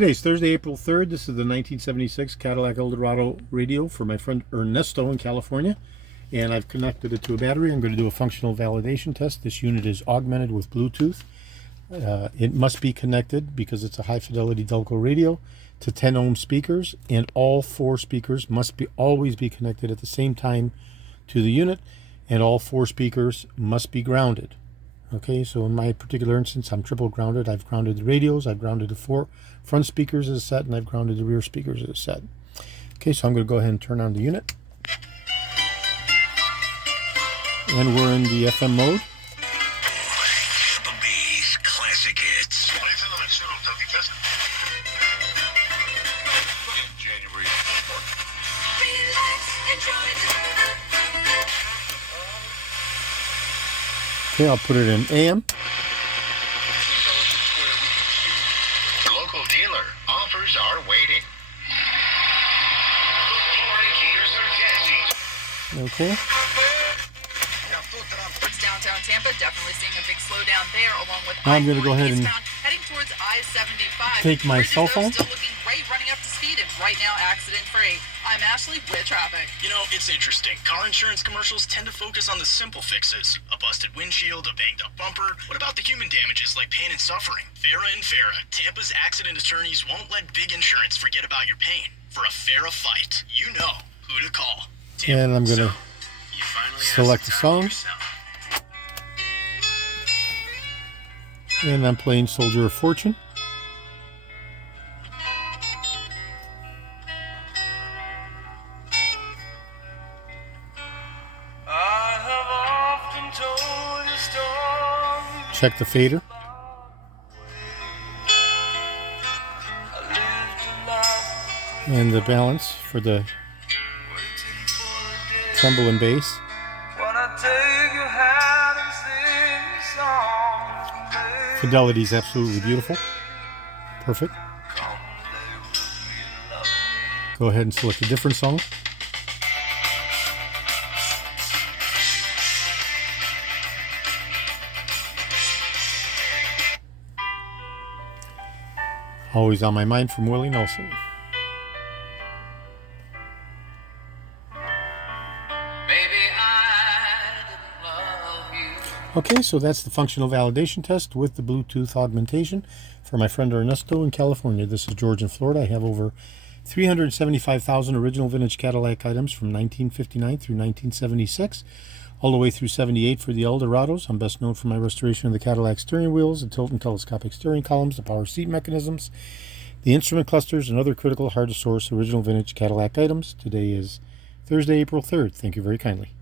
Today's Thursday, April 3rd. This is the 1976 Cadillac Eldorado radio for my friend Ernesto in California. And I've connected it to a battery. I'm going to do a functional validation test. This unit is augmented with Bluetooth. It must be connected, because it's a high-fidelity DELCO radio, to 10 ohm speakers. And all 4 speakers must always be connected at the same time to the unit. And all 4 speakers must be grounded. Okay, so in my particular instance, I'm triple grounded. I've grounded the radios, I've grounded the 4 front speakers as a set, and I've grounded the rear speakers as a set. Okay, so I'm going to go ahead and turn on the unit. And we're in the FM mode. Classic hits. January 24th. Okay, I'll put it in AM. The local dealer. Offers are waiting. Okay. Downtown Tampa, definitely seeing a big slowdown there, along with I'm going to go ahead and heading towards I-75. take my cell phone. Still looking great, running up to speed, and right now accident-free. I'm Ashley with traffic. You know, it's interesting. Car insurance commercials tend to focus on the simple fixes. A busted windshield, a banged-up bumper. What about the human damages like pain and suffering? Farah and Farah, Tampa's accident attorneys won't let big insurance forget about your pain. For a Farah fight, you know who to call. Tampa. And I'm going to select the song. And I'm playing Soldier of Fortune. Check the fader. And the balance for the treble and bass. Fidelity is absolutely beautiful. Perfect. Go ahead and select a different song. Always on my mind from Willie Nelson. Okay, so that's the functional validation test with the Bluetooth augmentation for my friend Ernesto in California. This is George in Florida. I have over 375,000 original vintage Cadillac items from 1959 through 1976, all the way through 78 for the Eldorados. I'm best known for my restoration of the Cadillac steering wheels, the tilt and telescopic steering columns, the power seat mechanisms, the instrument clusters, and other critical hard-to-source original vintage Cadillac items. Today is Thursday, April 3rd. Thank you very kindly.